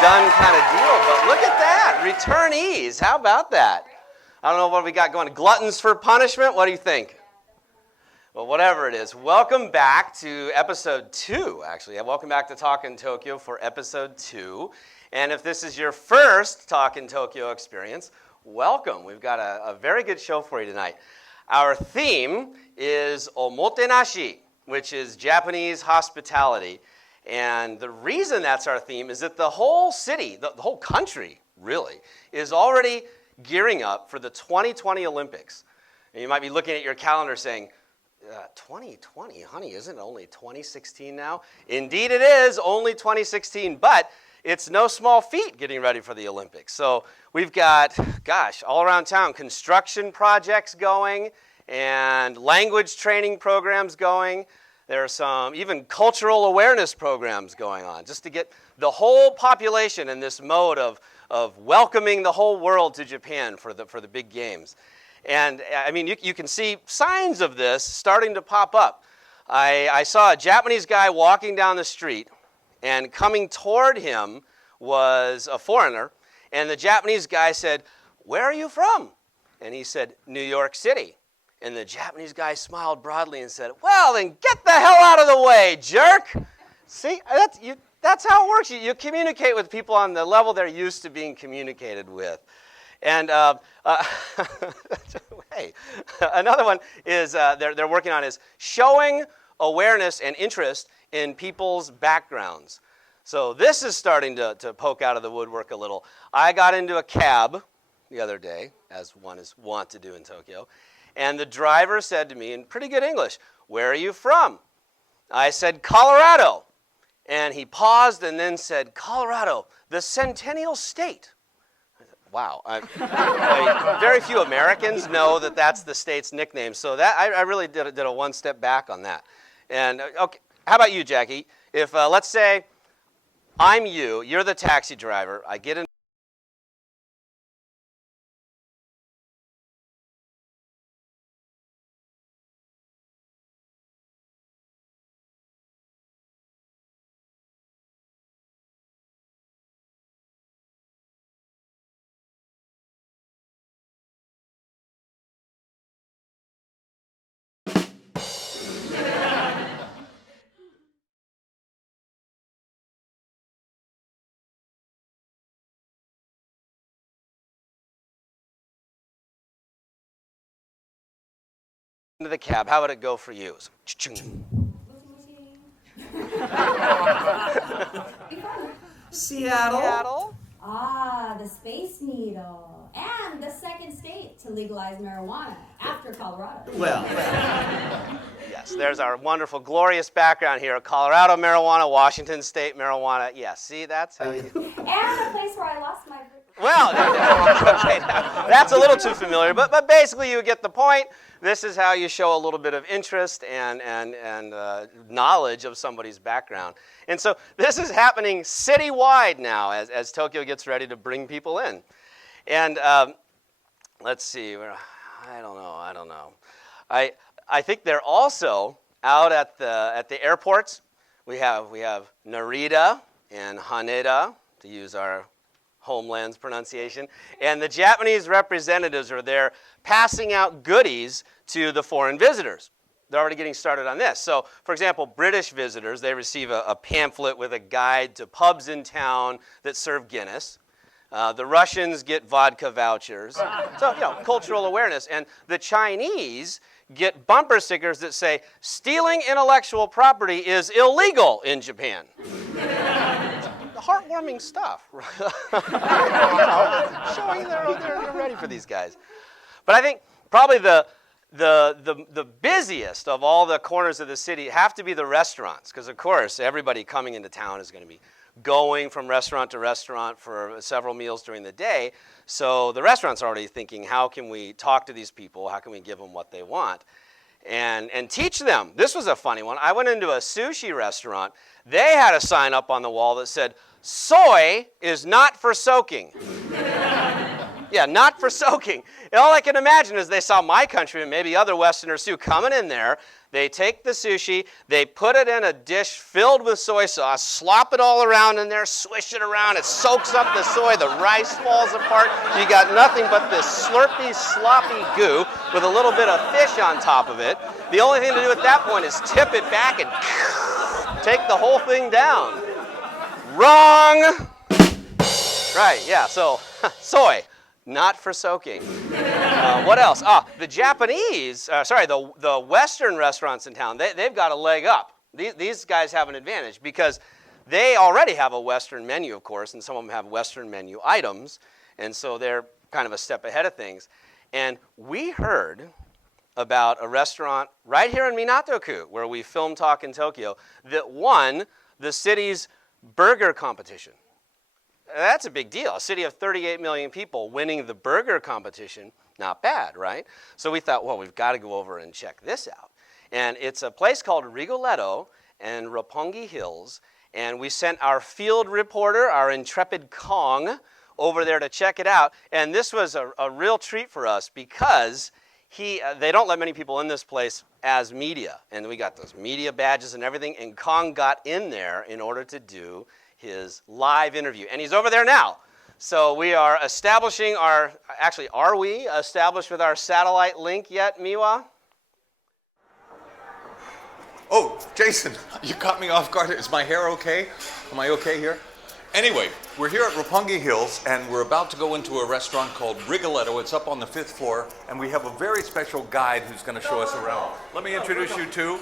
done kind of deal, but look at that. Returnees. How about that? I don't know what we got going. Gluttons for punishment? What do you think? Well, whatever it is, welcome back to episode 2, actually. Welcome back to Talk in Tokyo for episode 2. And if this is your first Talk in Tokyo experience, welcome. We've got a very good show for you tonight. Our theme is omotenashi, which is Japanese hospitality. And the reason that's our theme is that the whole city, the whole country, really, is already gearing up for the 2020 Olympics. And you might be looking at your calendar saying, 2020, honey, isn't it only 2016 now? Indeed it is, only 2016, but it's no small feat getting ready for the Olympics. So we've got, all around town, construction projects going and language training programs going. There are some even cultural awareness programs going on just to get the whole population in this mode of welcoming the whole world to Japan for the big games. And I mean, you can see signs of this starting to pop up. I saw a Japanese guy walking down the street, and coming toward him was a foreigner. And the Japanese guy said, "Where are you from?" And he said, "New York City." And the Japanese guy smiled broadly and said, "Well, then get the hell out of the way, jerk." See, that's how it works. You communicate with people on the level they're used to being communicated with. And hey, another one is they're working on is showing awareness and interest in people's backgrounds. So this is starting to poke out of the woodwork a little. I got into a cab the other day, as one is wont to do in Tokyo, and the driver said to me in pretty good English, "Where are you from?" I said, "Colorado." And he paused and then said, "Colorado, the Centennial State." Wow, very few Americans know that that's the state's nickname, so that I really did a one step back on that. And okay, how about you, Jackie? If let's say I'm you're the taxi driver. I get in. Into the cab, how would it go for you? Seattle. Ah, the Space Needle. And the second state to legalize marijuana after Colorado. Well, Yes, there's our wonderful, glorious background here. Colorado marijuana, Washington State marijuana. Yes, see, that's how you... And the place where I lost my... Well, okay, that's a little too familiar, but basically you get the point. This is how you show a little bit of interest and knowledge of somebody's background. And so this is happening citywide now as Tokyo gets ready to bring people in. And let's see, I don't know. I think they're also out at the airports. We have Narita and Haneda, to use our homeland's pronunciation, and the Japanese representatives are there passing out goodies to the foreign visitors. They're already getting started on this. So, for example, British visitors, they receive a pamphlet with a guide to pubs in town that serve Guinness. The Russians get vodka vouchers. So, cultural awareness. And the Chinese get bumper stickers that say, "Stealing intellectual property is illegal in Japan." Heartwarming stuff. Showing they're ready for these guys. But I think probably the busiest of all the corners of the city have to be the restaurants, because of course everybody coming into town is going to be going from restaurant to restaurant for several meals during the day. So the restaurants are already thinking, how can we talk to these people? How can we give them what they want? And teach them. This was a funny one. I went into a sushi restaurant. They had a sign up on the wall that said, "Soy is not for soaking." Yeah, not for soaking. And all I can imagine is they saw my countrymen, maybe other Westerners too, coming in there. They take the sushi, they put it in a dish filled with soy sauce, slop it all around in there, swish it around, it soaks up the soy, the rice falls apart. You got nothing but this slurpy, sloppy goo with a little bit of fish on top of it. The only thing to do at that point is tip it back and take the whole thing down. Wrong! Right, yeah, so soy, not for soaking. What else? The Japanese, the Western restaurants in town, they've got a leg up. These guys have an advantage because they already have a Western menu, of course, and some of them have Western menu items, and so they're kind of a step ahead of things. And we heard about a restaurant right here in Minato-ku, where we film Talk in Tokyo, that won the city's burger competition. That's a big deal. A city of 38 million people winning the burger competition, not bad, right? So we thought, well, we've got to go over and check this out. And it's a place called Rigoletto in Roppongi Hills. And we sent our field reporter, our intrepid Kong, over there to check it out. And this was a real treat for us because they don't let many people in this place as media. And we got those media badges and everything. And Kong got in there in order to do his live interview. And he's over there now. So we are establishing are we established with our satellite link yet, Miwa? Oh, Jason, you caught me off guard. Is my hair okay? Am I okay here? Anyway, we're here at Roppongi Hills, and we're about to go into a restaurant called Rigoletto. It's up on the 5th floor, and we have a very special guide who's going to show us around. Let me introduce you to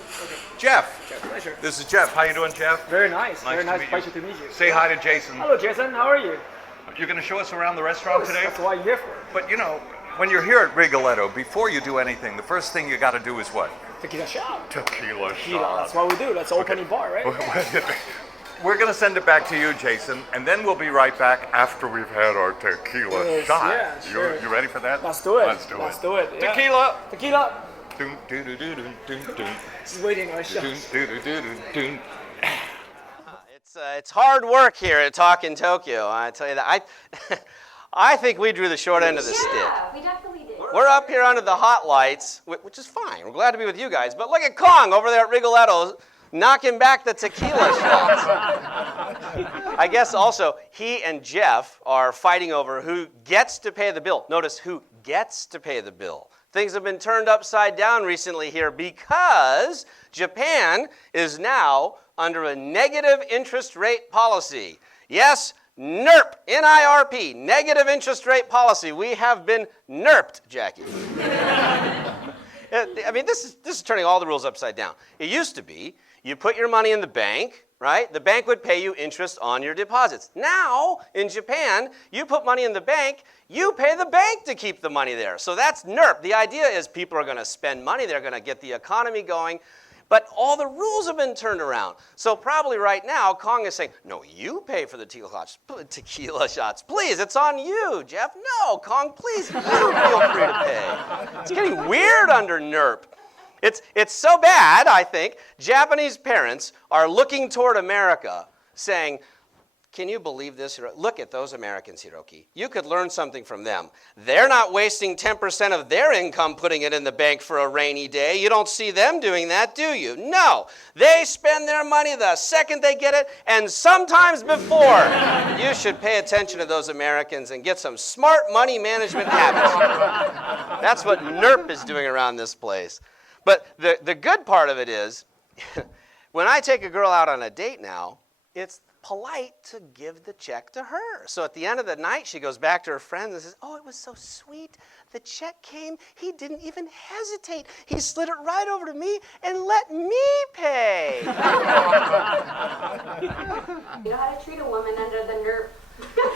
Jeff. Pleasure. This is Jeff. How you doing, Jeff? Very nice. Very nice. meet Pleasure you. to meet you. Say hi to Jason. Hello, Jason. How are you? You're going to show us around the restaurant today? That's what I'm here for. But you know, when you're here at Rigoletto, before you do anything, the first thing you got to do is what? Tequila shot. Tequila Tequila. shot. That's what we do. That's opening bar, right? We're going to send it back to you, Jason, and then we'll be right back after we've had our tequila shot. Yeah, sure. You ready for that? Let's do it. Let's do Let's it. do it. Yeah. Tequila. Tequila. Dun, dun, dun, dun, dun, dun, dun. Just waiting on a shot. Dun, dun, dun, dun, dun. It's hard work here at Talk in Tokyo. I tell you that. I think we drew the short end of the stick. Yeah, we definitely did. We're up here under the hot lights, which is fine. We're glad to be with you guys. But look at Kong over there at Rigoletto knocking back the tequila shots. I guess also he and Jeff are fighting over who gets to pay the bill. Notice who gets to pay the bill. Things have been turned upside down recently here because Japan is now under a negative interest rate policy. Yes, NIRP, N-I-R-P, negative interest rate policy. We have been NIRPed, Jackie. I mean, this is turning all the rules upside down. It used to be you put your money in the bank, right? The bank would pay you interest on your deposits. Now, in Japan, you put money in the bank, you pay the bank to keep the money there. So that's NIRP. The idea is people are going to spend money, they're going to get the economy going, but all the rules have been turned around. So probably right now, Kong is saying, no, you pay for the tequila shots. Please, it's on you, Jeff. No, Kong, please, you feel free to pay. It's getting weird under NIRP. It's so bad, I think, Japanese parents are looking toward America saying, can you believe this? Look at those Americans, Hiroki. You could learn something from them. They're not wasting 10% of their income putting it in the bank for a rainy day. You don't see them doing that, do you? No. They spend their money the second they get it, and sometimes before. You should pay attention to those Americans and get some smart money management habits. That's what NIRP is doing around this place. But the good part of it is, when I take a girl out on a date now, it's polite to give the check to her. So at the end of the night, she goes back to her friends and says, oh, it was so sweet. The check came. He didn't even hesitate. He slid it right over to me and let me pay. You know how to treat a woman under the NIRP.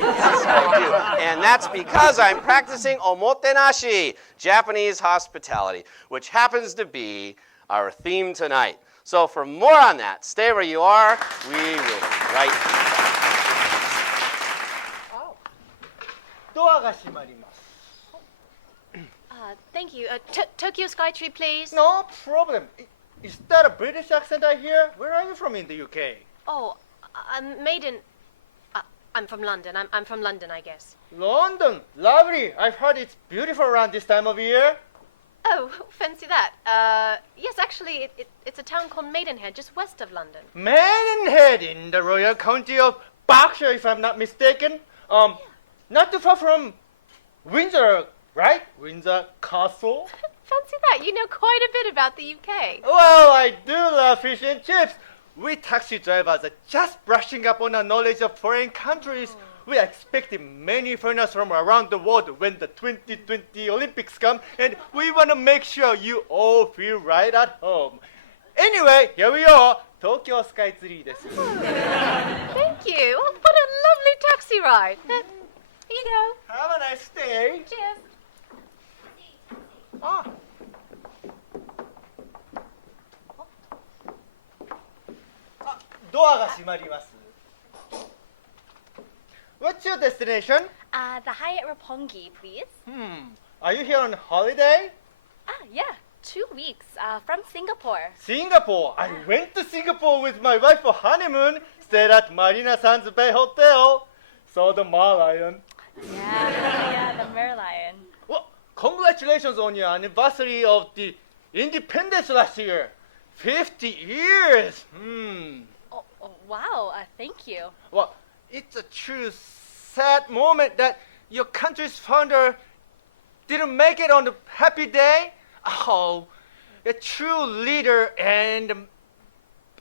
Yes, I do. And that's because I'm practicing omotenashi, Japanese hospitality, which happens to be our theme tonight. So for more on that, stay where you are. We will be right back. ドアが閉まります。 Thank you. Tokyo Skytree, please. No problem. Is that a British accent I hear? Where are you from in the UK? Oh, made in... I'm from London. I'm from London, I guess. London, lovely. I've heard it's beautiful around this time of year. Oh, fancy that. Yes, actually, it's a town called Maidenhead, just west of London. Maidenhead in the royal county of Berkshire, if I'm not mistaken. Not too far from Windsor, right? Windsor Castle. Fancy that. You know quite a bit about the UK. Well, I do love fish and chips. We taxi drivers are just brushing up on our knowledge of foreign countries. We are expecting many foreigners from around the world when the 2020 Olympics come, and we want to make sure you all feel right at home. Anyway, here we are, Tokyo Skytree desu. Thank you. What a lovely taxi ride. Here you go. Have a nice day. Cheers. Ah. Door が閉まります. What's your destination? The Hyatt Roppongi, please. Are you here on holiday? Yeah, 2 weeks from Singapore. Singapore. I went to Singapore with my wife for honeymoon. Stayed at Marina Sands Bay Hotel. Saw the Merlion. Yeah, the Merlion. Well, congratulations on your anniversary of the independence last year. 50 years. Oh, wow, thank you. Well, it's a true sad moment that your country's founder didn't make it on the happy day. Oh, a true leader and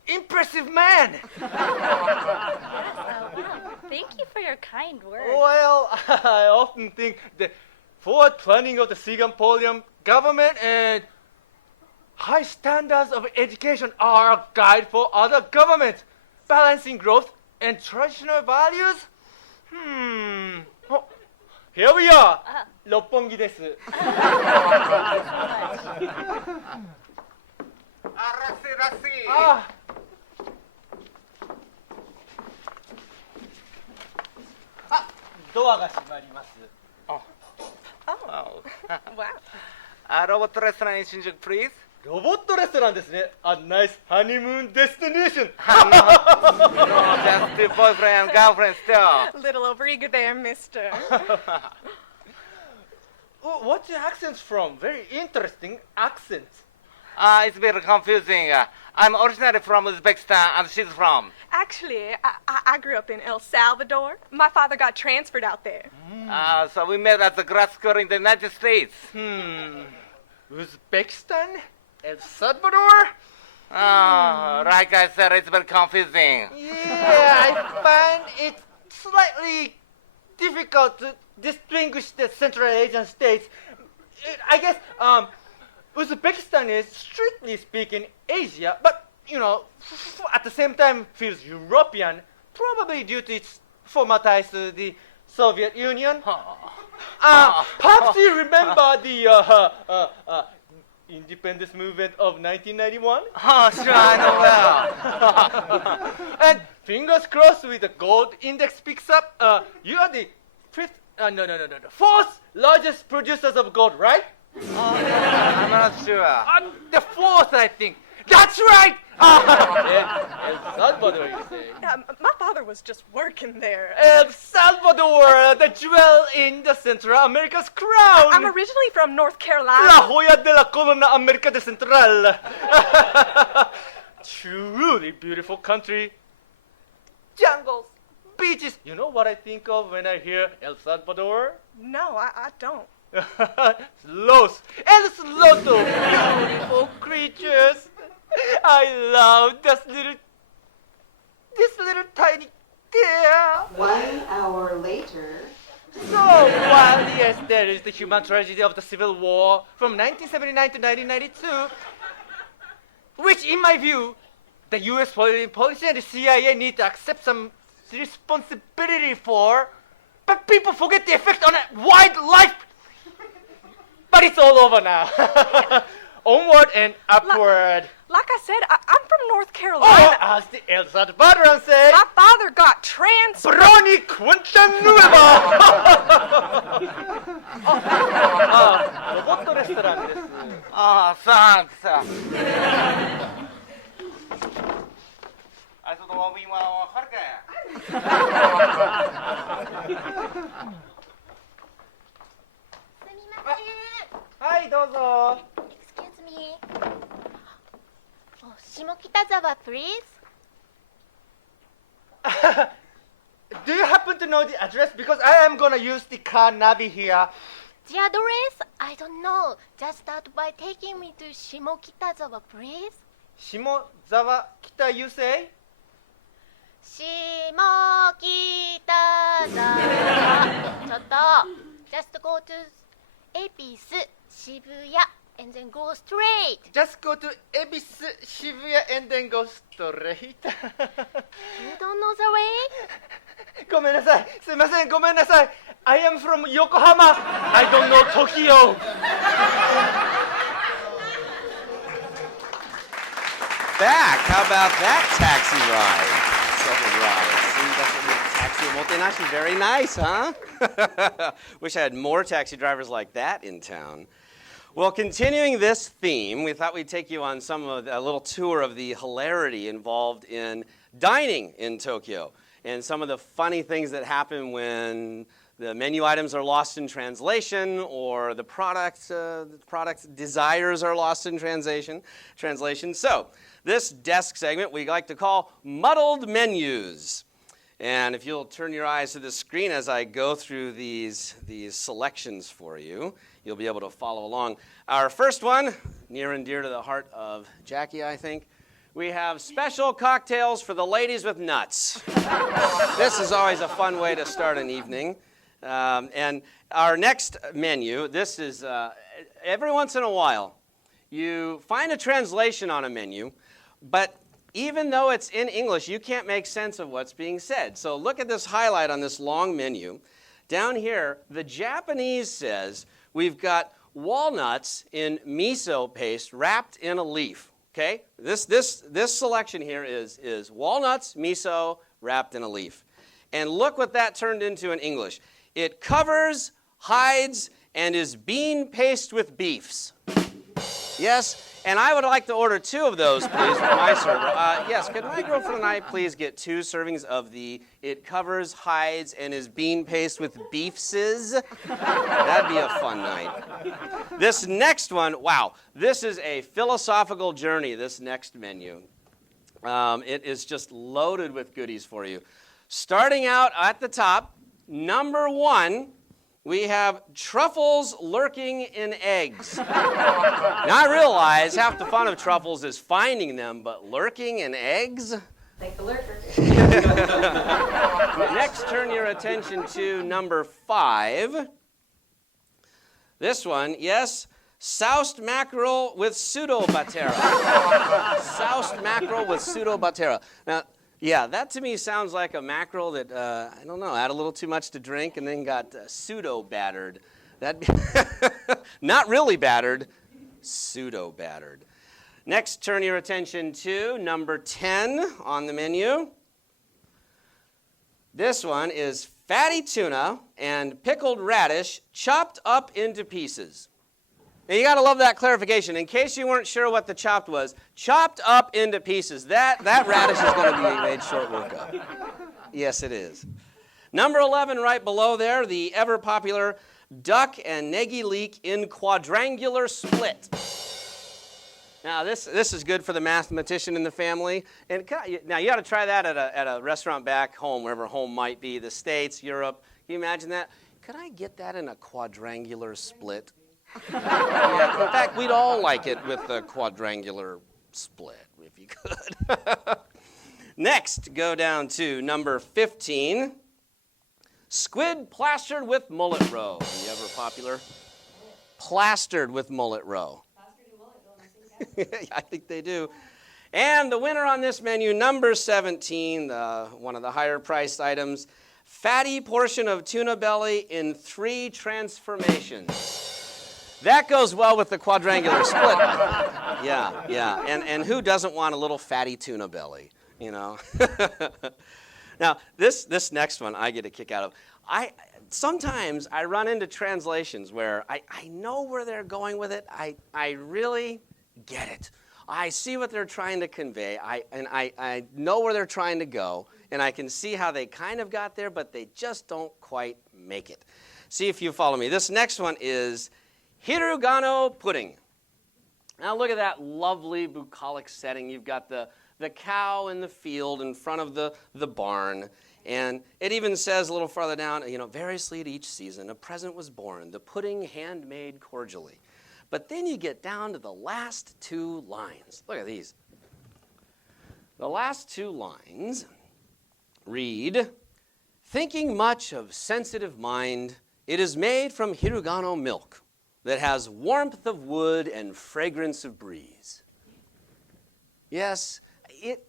impressive man. Thank you for your kind words. Well, I often think the forward planning of the Singaporean government and high standards of education are a guide for other governments, balancing growth and traditional values. Oh, here we are. Roppongi desu. Ah. Door が閉まります. Oh, wow. Robot restaurant in Shinjuku, please. ロボットレストランですね. A nice honeymoon destination. No, just the boyfriend and girlfriend still. A little overeager there, mister. What's your accent from? Very interesting accent. It's a bit confusing. I'm originally from Uzbekistan and she's from. Actually, I grew up in El Salvador. My father got transferred out there. So we met at the grad school in the United States. Uzbekistan? El Salvador? Like I said, it's a bit confusing. Yeah, I find it slightly difficult to distinguish the Central Asian states. I guess Uzbekistan is, strictly speaking, Asia, but, you know, at the same time feels European, probably due to its former ties to the Soviet Union. Perhaps you remember the independence movement of 1991? Oh, sure, I know well. And fingers crossed with the gold index picks up, you are the fourth largest producers of gold, right? I'm not sure. The fourth, I think. That's right! El Salvador, you say? My father was just working there. El Salvador, the jewel in the Central America's crown. I'm originally from North Carolina. La joya de la corona America de Central. Truly beautiful country. Jungles, beaches. You know what I think of when I hear El Salvador? No, I don't. Los, El Sloto, beautiful creatures. I love this little tiny deer. 1 hour later. So, while yes, there is the human tragedy of the Civil War from 1979 to 1992, which, in my view, the U.S. foreign policy and the CIA need to accept some responsibility for, but people forget the effect on wildlife. But it's all over now. Onward and upward. Like I said, I'm from North Carolina. Oh, as the El Salvadorian say, My father got transferred. Brony Cuenta Nueva. ロボットレストランです。Thanks. I thought we were はい、どうぞ。 Excuse me. Oh, Shimokitazawa, please. Do you happen to know the address? Because I am gonna use the car navi here. The address? I don't know. Just start by taking me to Shimokitazawa, please. Shimozawa Kita, you say? Shimokitazawa. ちょっと Just go to Ebisu, Shibuya, and then go straight. Just go to Ebisu, Shibuya, and then go straight. You don't know the way? ごめんなさい。すいません。ごめんなさい。I am from Yokohama. I don't know Tokyo. Back. How about that taxi ride? Second ride. See, that's what makes taxi omotenashi very nice, huh? Wish I had more taxi drivers like that in town. Well, continuing this theme, we thought we'd take you on a little tour of the hilarity involved in dining in Tokyo and some of the funny things that happen when the menu items are lost in translation or the product's desires are lost in translation. So, this desk segment we like to call Muddled Menus. And if you'll turn your eyes to the screen as I go through these selections for you, you'll be able to follow along. Our first one, near and dear to the heart of Jackie, I think, we have special cocktails for the ladies with nuts. This is always a fun way to start an evening. And our next menu, this is every once in a while, you find a translation on a menu, but even though it's in English, you can't make sense of what's being said. So look at this highlight on this long menu. Down here, the Japanese says we've got walnuts in miso paste wrapped in a leaf. Okay? This selection here is walnuts, miso, wrapped in a leaf. And look what that turned into in English. It covers, hides, and is bean paste with beefs. Yes? And I would like to order 2 of those, please, with my server. Yes, could my girlfriend and I please get 2 servings of the it covers, hides, and is bean paste with beefses? That'd be a fun night. This next one, wow, this is a philosophical journey, this next menu. It is just loaded with goodies for you. Starting out at the top, number 1, we have truffles lurking in eggs. Now, I realize half the fun of truffles is finding them, but lurking in eggs? Like the lurker. Next, turn your attention to number 5. This one, yes, soused mackerel with pseudo-batera. Soused mackerel with pseudo-batera. Now, yeah, that to me sounds like a mackerel that, I don't know, had a little too much to drink and then got pseudo-battered. That'd be not really battered, pseudo-battered. Next, turn your attention to number 10 on the menu. This one is fatty tuna and pickled radish chopped up into pieces. Now, you got to love that clarification. In case you weren't sure what the chopped was, chopped up into pieces. That radish is going to be made short work of. Yes, it is. Number 11, right below there, the ever-popular duck and negi leek in quadrangular split. Now, this is good for the mathematician in the family. And now, you got to try that at a restaurant back home, wherever home might be, the States, Europe. Can you imagine that? Could I get that in a quadrangular split? Yeah, in fact, we'd all like it with a quadrangular split, if you could. Next, go down to number 15. Squid plastered with mullet roe. The ever popular plastered with mullet roe. I think they do. And the winner on this menu, number 17, one of the higher priced items, fatty portion of tuna belly in 3 transformations. That goes well with the quadrangular split. Yeah. And who doesn't want a little fatty tuna belly, you know? Now, this next one I get a kick out of. Sometimes I run into translations where I know where they're going with it. I really get it. I see what they're trying to convey, I know where they're trying to go, and I can see how they kind of got there, but they just don't quite make it. See if you follow me. This next one is hiragano pudding. Now look at that lovely bucolic setting. You've got the cow in the field in front of the barn. And it even says a little farther down, variously at each season, a present was born, the pudding handmade cordially. But then you get down to the last two lines. Look at these. The last two lines read, thinking much of sensitive mind, it is made from hiragano milk that has warmth of wood and fragrance of breeze. Yes, it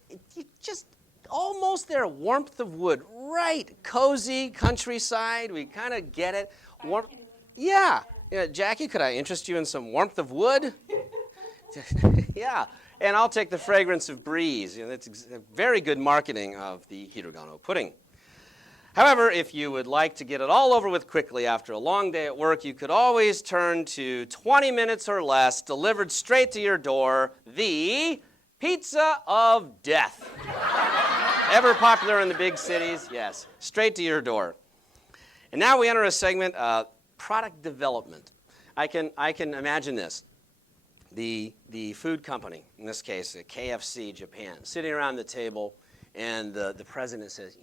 just almost there, warmth of wood, right? Cozy countryside, we kind of get it. Yeah, Jackie, could I interest you in some warmth of wood? Yeah, and I'll take the fragrance of breeze. That's very good marketing of the hiragano pudding. However, if you would like to get it all over with quickly after a long day at work, you could always turn to 20 minutes or less, delivered straight to your door, the pizza of death. Ever popular in the big cities? Yes, straight to your door. And now we enter a segment, product development. I can imagine this. The food company, in this case, KFC Japan, sitting around the table, and the president says,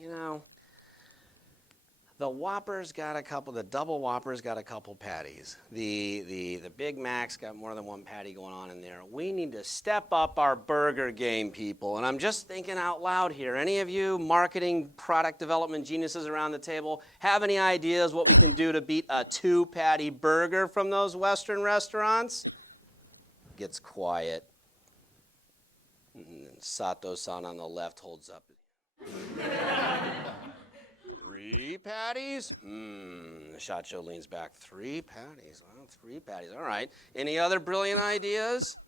the Whopper's got the double Whopper's got a couple patties. The Big Mac's got more than one patty going on in there. We need to step up our burger game, people. And I'm just thinking out loud here. Any of you marketing product development geniuses around the table have any ideas what we can do to beat a 2-patty burger from those Western restaurants? Gets quiet. And Sato-san on the left holds up. 3 patties? Shacho leans back. 3 patties. Well, 3 patties. All right. Any other brilliant ideas?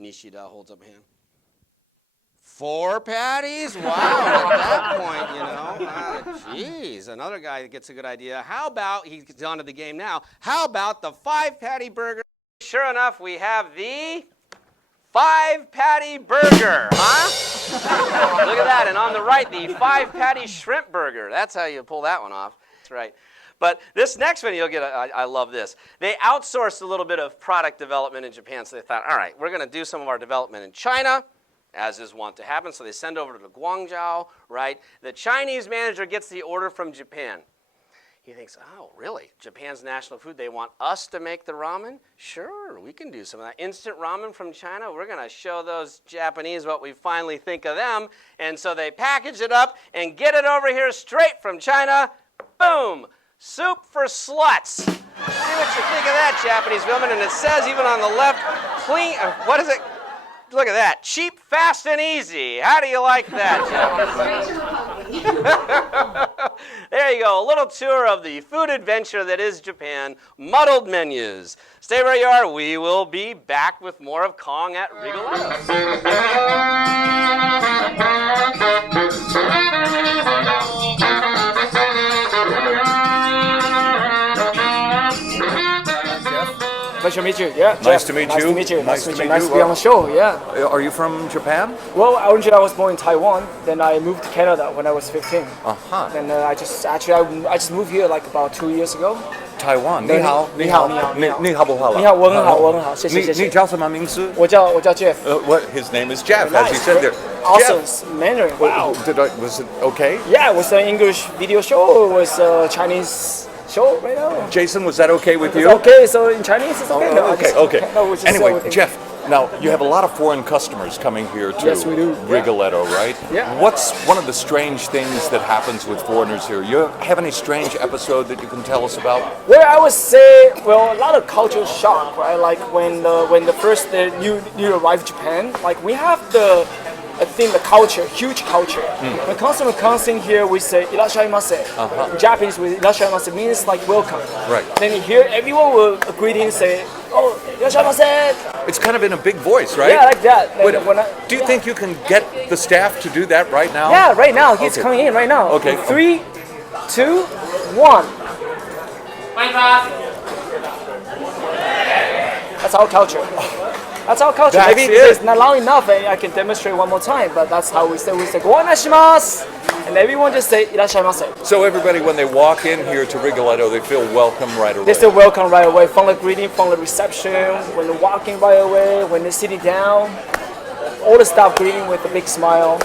Nishida holds up a hand. 4 patties? Wow, at that point, geez. Another guy gets a good idea. How about, he's on to the game now, how about the 5-patty burger? Sure enough, we have the 5-patty burger, huh? Look at that, and on the right, the 5-patty shrimp burger. That's how you pull that one off. That's right. But this next one, you'll get, I love this. They outsourced a little bit of product development in Japan, so they thought, all right, we're going to do some of our development in China, as is wont to happen, so they send over to Guangzhou, right? The Chinese manager gets the order from Japan. He thinks, oh, really? Japan's national food, they want us to make the ramen? Sure, we can do some of that. Instant ramen from China, we're going to show those Japanese what we finally think of them. And so they package it up and get it over here straight from China. Boom! Soup for sluts. See what you think of that, Japanese women. And it says even on the left, clean, what is it? Look at that. Cheap, fast, and easy. How do you like that, Japanese women? There you go. A little tour of the food adventure that is Japan. Muddled menus. Stay where you are. We will be back with more of Kong at Rigoletto. Pleasure to meet you. Yeah. Nice to meet you. Nice to meet you. Nice to meet you. Nice to be on the show. Yeah. Are you from Japan? Well, originally I was born in Taiwan. Then I moved to Canada when I was 15. Uh-huh. Then I just moved here like about 2 years ago. Taiwan. 你好，你好，你好不好了？你好，我很好，我很好，谢谢谢谢。你叫什么名字？我叫 Jeff. What? His name is Jeff, as you said there. Awesome Jeff. Mandarin. Wow. Was it okay? Yeah, it was an English video show. It was a Chinese show right now. Jason, was that okay with you? It's okay. So in Chinese, it's okay. No, Okay. No, Anyway, Jeff. Now, you have a lot of foreign customers coming here to Yes, we do. Rigoletto, right? Yeah. What's one of the strange things that happens with foreigners here? You have any strange episode that you can tell us about? Well, I would say, a lot of cultural shock, right? Like when the first you arrive in Japan, like we have the culture, huge culture. When customer comes in here, we say "irashaimase." In Japanese, with "irashaimase" means like welcome. Right. Then here, everyone will greet and say, "Oh, irashaimase." It's kind of in a big voice, right? Yeah, like that. Wait, do you think you can get the staff to do that right now? Yeah, right now. He's coming in right now. Okay. 3, 2, 1. That's our culture. That's our culture. That's Maybe it. it's not long enough, and I can demonstrate one more time. But that's how we say. We say "Goanashimasu," and everyone just say "Irashaimase." So everybody, when they walk in here to Rigoletto, they feel welcome right away. They still welcome right away. From the greeting, from the reception, when they're walking right away, when they're sitting down, all the staff greeting with a big smile.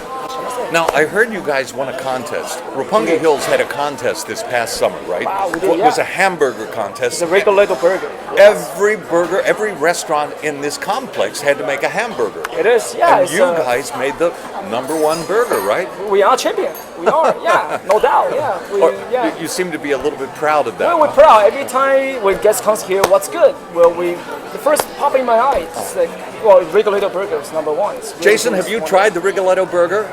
Now, I heard you guys won a contest. Roppongi Hills had a contest this past summer, right? Wow, we did, It was yeah. a hamburger contest. It's a Rigoletto burger. Every burger, every restaurant in this complex had to make a hamburger. It is, yeah. And it's, you guys made the #1 burger, right? We are champion. We are, yeah, no doubt, yeah. Or Yeah. you seem to be a little bit proud of that. Well, we're proud. Every time when guests comes here, what's good? Well, the first pop in my eye, it's like, well, Rigoletto burger is #1. It's really Jason, good. have you tried the Rigoletto burger?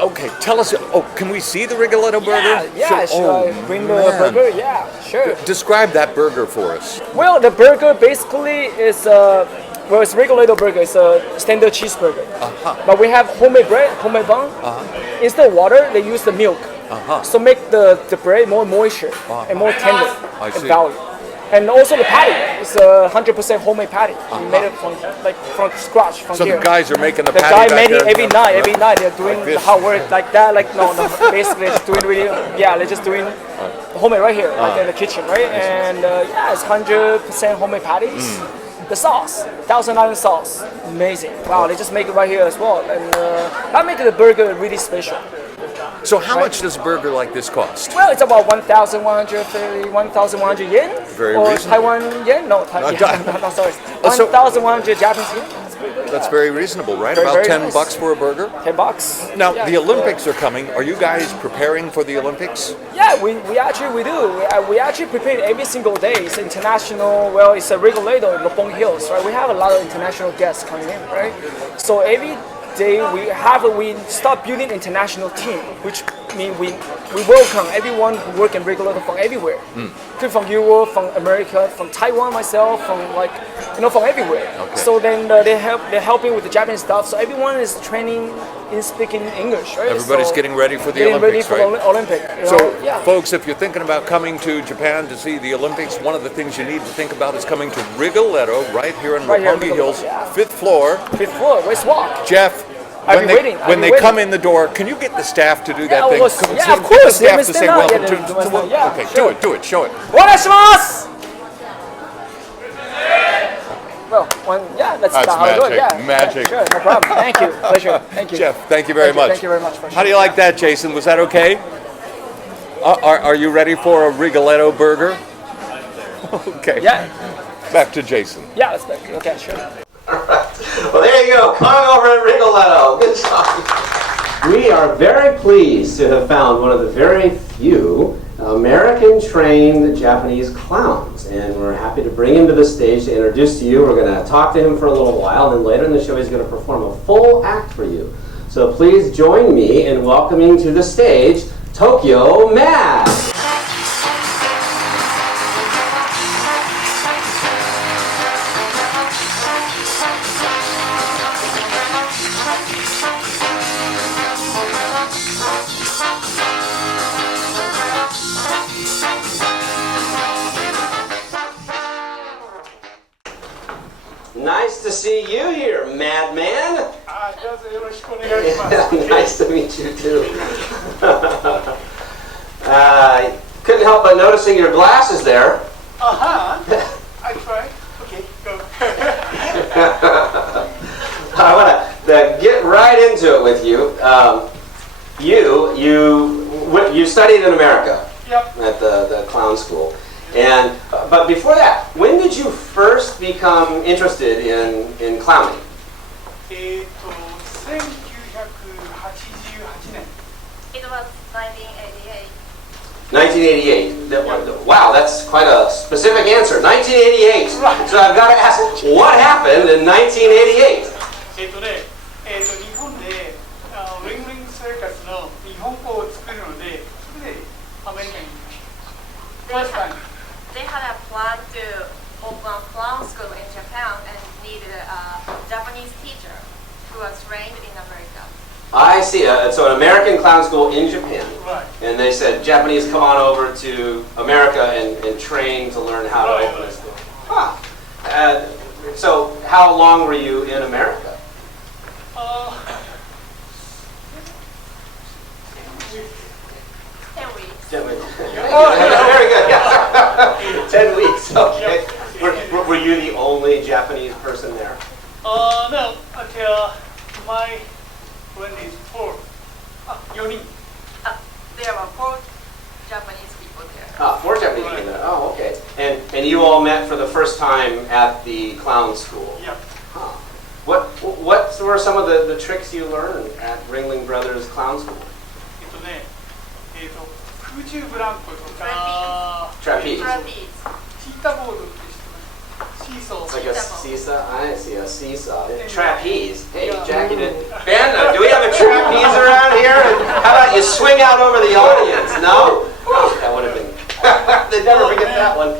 Okay, tell us. Oh, can we see the Rigoletto burger? Yeah, should I bring the burger? Yeah, sure. Describe that burger for us. Well, the burger basically is well, it's Rigoletto burger. It's a standard cheeseburger. But we have homemade bread, homemade bun. Instead of water, they use the milk. So make the bread more moisture and more tender I and see. value. And also the patty is a 100% homemade patty. We made it from scratch from So here. the guys are making the The patty guy back made it there? every night. Every night they're doing Like the this? hard work like that. Like no, basically just doing really. Yeah, they're just doing homemade right here, like in the kitchen, right? And yeah, it's 100% homemade patties. The sauce, 1,000 island sauce, amazing. Wow, they just make it right here as well, and that makes the burger really special. So how much does a burger like this cost? Well, it's about 1,130, 1,100 yen. Very or reasonable. Taiwan yen? No, no, sorry. So- 1,100 Japanese yen. That's pretty good. That's very reasonable, right? Very, About very 10 nice. bucks for a burger? $10. Now, Yeah. the Olympics are coming. Are you guys preparing for the Olympics? Yeah, we actually do. We actually prepare every single day. It's international. Well, it's a Rigoletto in Roppongi Hills, right? We have a lot of international guests coming in, right? So every day we start building international team, which means we welcome everyone who work in Rigoletto from everywhere. From Europe, from America, from Taiwan, myself, from from everywhere. Okay. So then they're helping with the Japanese stuff. So everyone is training in speaking English, right? Everybody's So getting ready for the getting Olympics, ready for right? the Olympic. you So, know? Yeah. folks, if you're thinking about coming to Japan to see the Olympics, one of the things you need to think about is coming to Rigoletto right here in Right here in Roppongi Rigoletto, Hills, yeah. 5th floor. 5th floor. Let's walk. Jeff, I'll when be waiting. I'll when be they waiting. come in the door, can you get the staff to do that of thing? course. Come- Yeah, so of get course. The staff Let me to stand say up. welcome Yeah, to yeah, okay, sure. do it, show it. Oneshimasu! Well, that's That's how I do it. magic, Yeah, magic. Yeah, sure, no problem. Thank you. Pleasure. Thank you. Jeff, thank you very Thank you, much. thank you very much for How do you like that, Jason? Was that okay? Are you ready for a Rigoletto burger? Okay. Yeah, Back to Jason. yeah, that's better. Okay, sure. Well, there you go. Coming over at Rigoletto. Good job. We are very pleased to have found one of the very few American-trained Japanese clowns, and we're happy to bring him to the stage to introduce to you. We're going to talk to him for a little while, and then later in the show he's going to perform a full act for you. So please join me in welcoming to the stage Tokyo Mad. Nice to see you here, madman. Nice to meet you too. Couldn't help but noticing your glasses there. I try. Okay, go. I want to get right into it with you. You studied in America. Yep. At the clown school. And but before that, when did you first become interested in clowning? 1988 年。 It was 1988. 1988. Wow, that's quite a specific answer. 1988. So I've got to ask, what happened in 1988? 日本でリングリングサーカスの日本語を作るので、それでアメリカに行きました。First time. They had a plan to open a clown school in Japan and needed a Japanese teacher who was trained in America. I see. So an American clown school in Japan. Right. And they said, Japanese, come on over to America and train to learn how to open a school. Huh. So, how long were you in America? 10 weeks. 10 weeks. Very good. Yeah. 10 weeks. Okay. Were you the only Japanese person there? No, until my friend is 4. 4人. There were 4 Japanese people there. 4 Japanese people there. Oh, okay. And you all met for the first time at the clown school? Yeah. Huh. What were some of the tricks you learned at Ringling Brothers Clown School? 空中ブランコとか Trapeze. Trapeze. チーターボードって知ってます？シーソー It's like a seesaw. I see a seesaw. Trapeze. Hey, Jackie, Ben, do we have a trapeze around here? How about you swing out over the audience? No? Oh, that would have been. They'd never forget that one.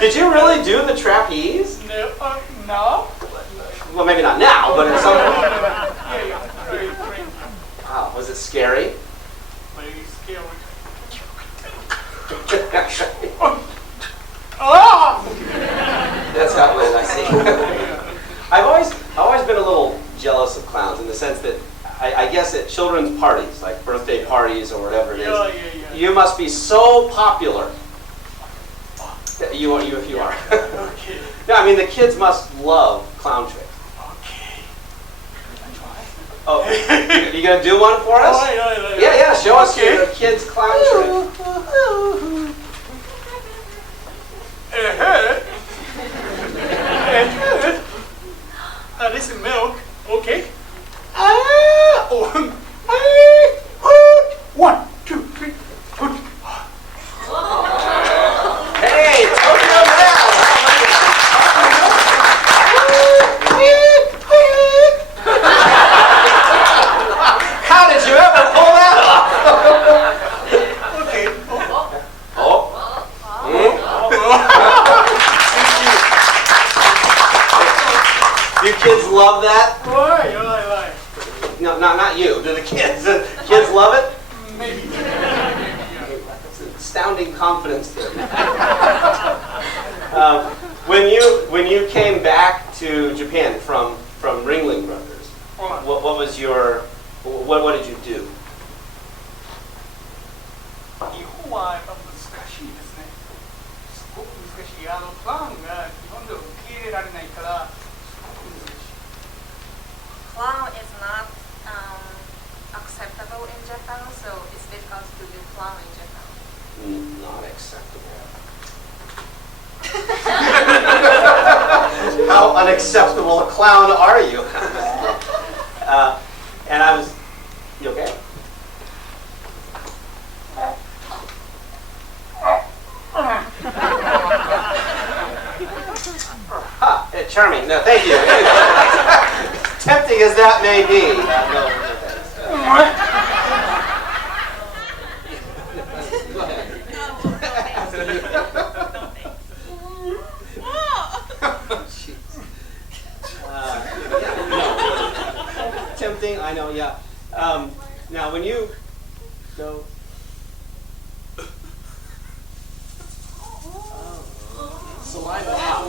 Did you really do the trapeze? No. Well, maybe not now, but at some point. Yeah. Very crazy. Wow, was it scary? Very scary. That's how it is, I see. I've always been a little jealous of clowns in the sense that I guess at children's parties, like birthday parties or whatever it is, Yeah. you must be so popular. You are. Okay. No, I mean the kids must love clown tricks. Okay. Oh, you gonna do one for us? Yeah. Show us your kids' clown trick. This is milk. Okay. 1, 2, 3. Hey, Tokyo Man! How did you ever pull that off? Okay. You kids love that? Why? No, not you. Do the kids? The kids love it? Maybe. It's an astounding confidence there. When you came back to Japan from Ringling Brothers, what was your what did you do? 日本はやっぱ難しいですね。すごく難しい。クラウンが日本では受け入れられないからすごく難しい。 Clown is not acceptable in Japan, so it's difficult to do clown in Japan. Not acceptable. How unacceptable a clown are you? And I was, you okay? Charming. No, thank you. Tempting as that may be. Go ahead. Tempting, I know, yeah. Now, when you go. Saliva out.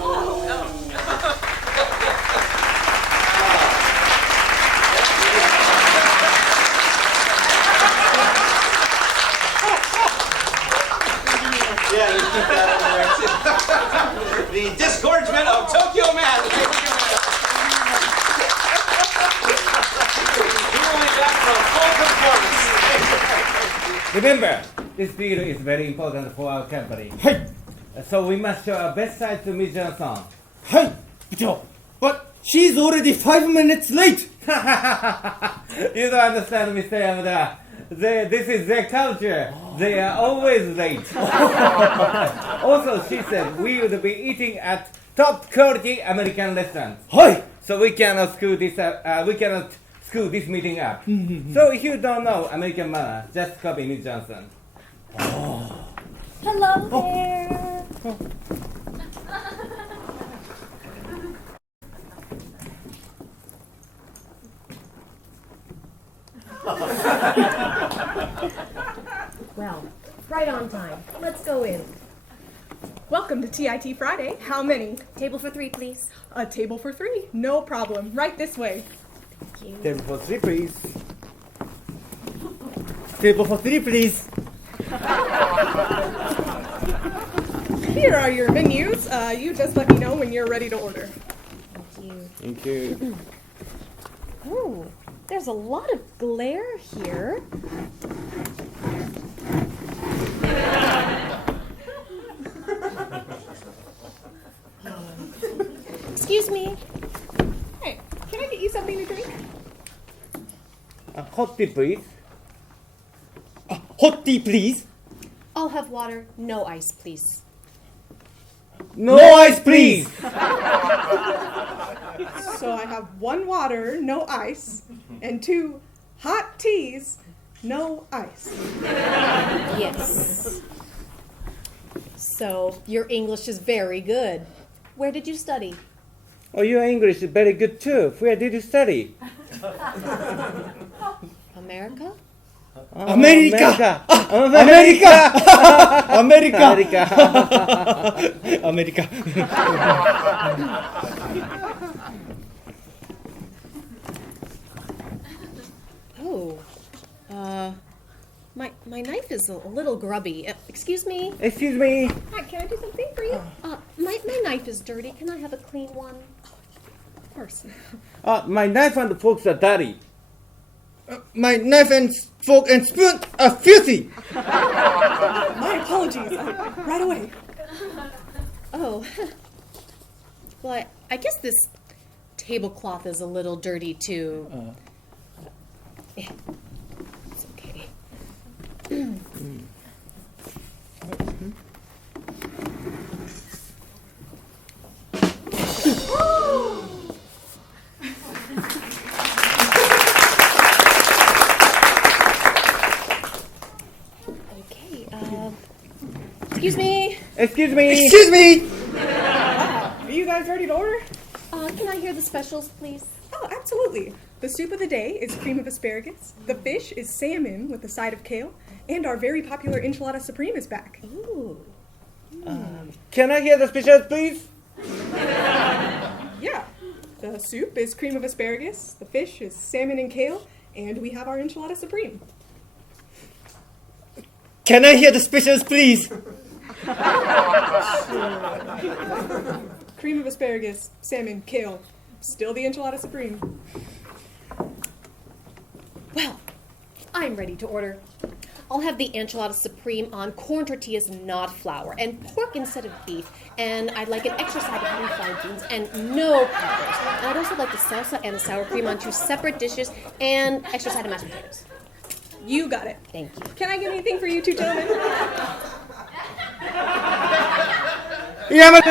Yeah, you keep that in there too. The disgorgement of Tokyo Man. Remember, this deal is very important for our company. So we must show our best side to Ms. Johnson. But she's already 5 minutes late. You don't understand, Mr. Yamada. This is their culture. They are always late. Also, she said we would be eating at top quality American restaurants. So we cannot screw this meeting up. So if you don't know American manner, just copy Ms. Johnson. Hello there. Well, right on time. Let's go in. Welcome to TIT Friday. How many? Table for 3, please. A table for 3. No problem. Right this way. Thank you. Table for 3, please. Table for 3, please. Here are your menus. You just let me know when you're ready to order. Thank you. Thank you. Oh, there's a lot of glare here. Excuse me. Hey, can I get you something to drink? Hot tea, please. Hot tea, please. I'll have water, no ice, please. No ice, please. So I have 1 water, no ice, and 2 hot teas, no ice. Yes. So, your English is very good. Where did you study? Oh, your English is very good too. Where did you study? America? America! America! America! America! Oh, my knife is a little grubby. Excuse me? Excuse me. Hi, can I do something for you? My knife is dirty. Can I have a clean one? Of course. My knife and forks are dirty. My knife and fork and spoon are filthy. My apologies. Right away. Oh. Well, I guess this tablecloth is a little dirty too. It's okay. Okay, excuse me. Excuse me. Excuse me. Are you guys ready to order? Can I hear the specials, please? Oh, absolutely. The soup of the day is cream of asparagus. The fish is salmon with a side of kale. And our very popular enchilada supreme is back. Ooh. Can I hear the specials, please? Yeah. The soup is cream of asparagus. The fish is salmon and kale. And we have our enchilada supreme. Can I hear the specials, please? Cream of asparagus, salmon, kale. Still the enchilada supreme. Well, I'm ready to order. I'll have the enchilada supreme on corn tortillas, not flour, and pork instead of beef. And I'd like an extra side of refried beans and no peppers. And I'd also like the salsa and the sour cream on 2 separate dishes and extra side of mashed potatoes. You got it. Thank you. Can I get anything for you two gentlemen? Yeah, but...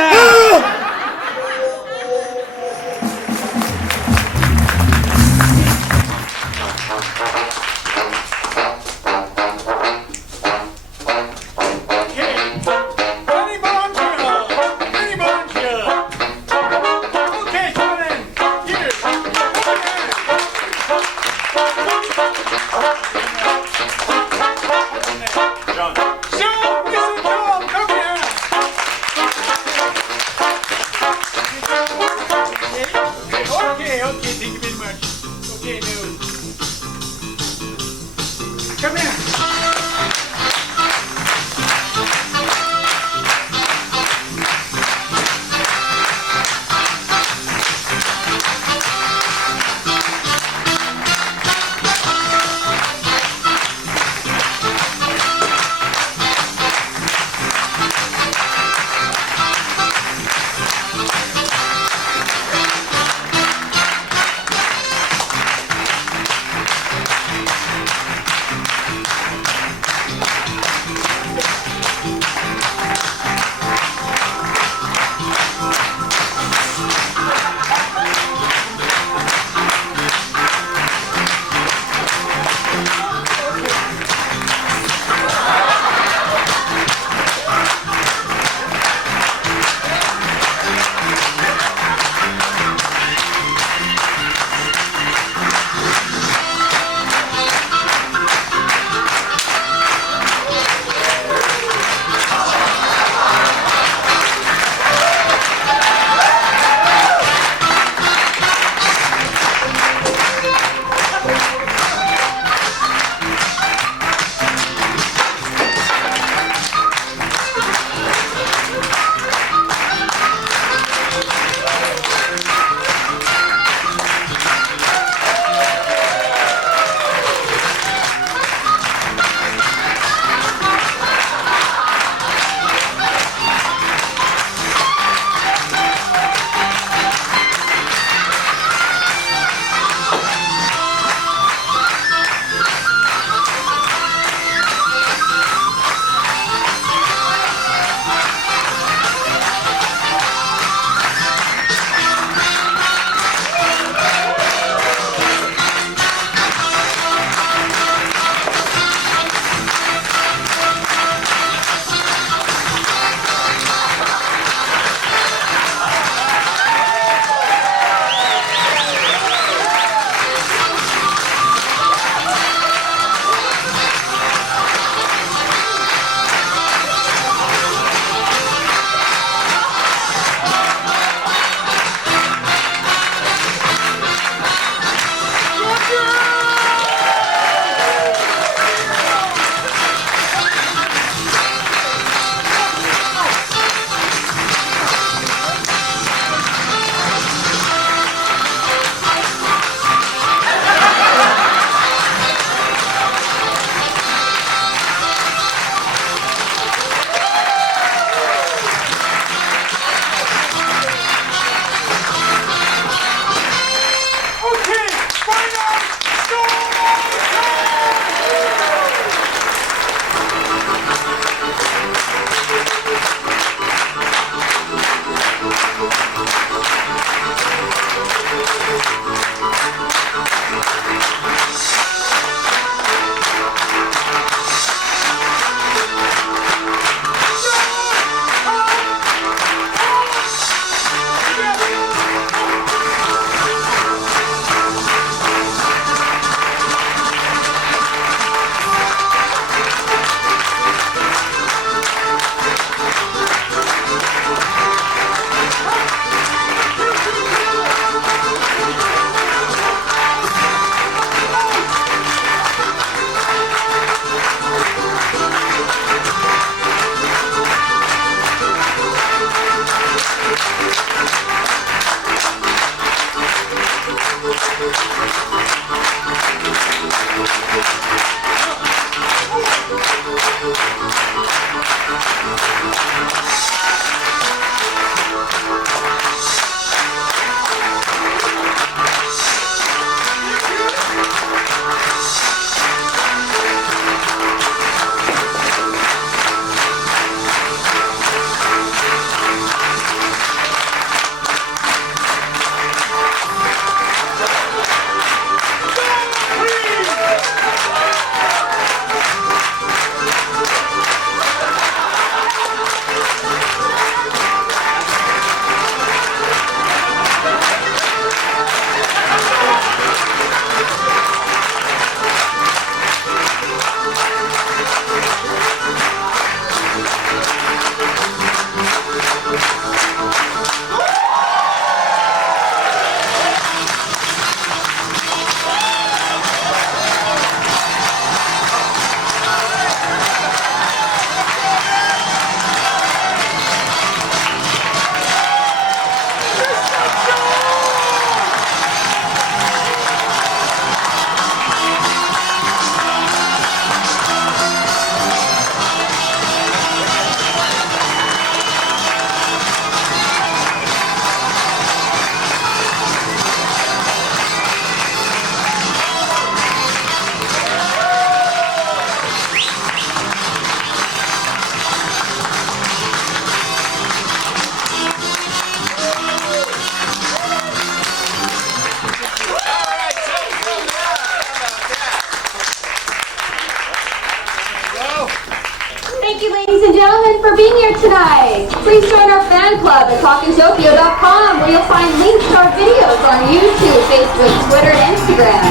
and for being here tonight. Please join our fan club at TalkingTokyo.com, where you'll find links to our videos on YouTube, Facebook, Twitter, and Instagram.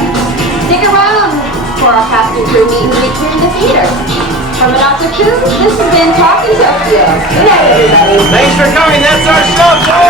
Stick around for our cast and crew meet and greet here in the theater. From Announcer 2, this has been Talking Tokyo. Good night, everybody. Thanks for coming. That's our show.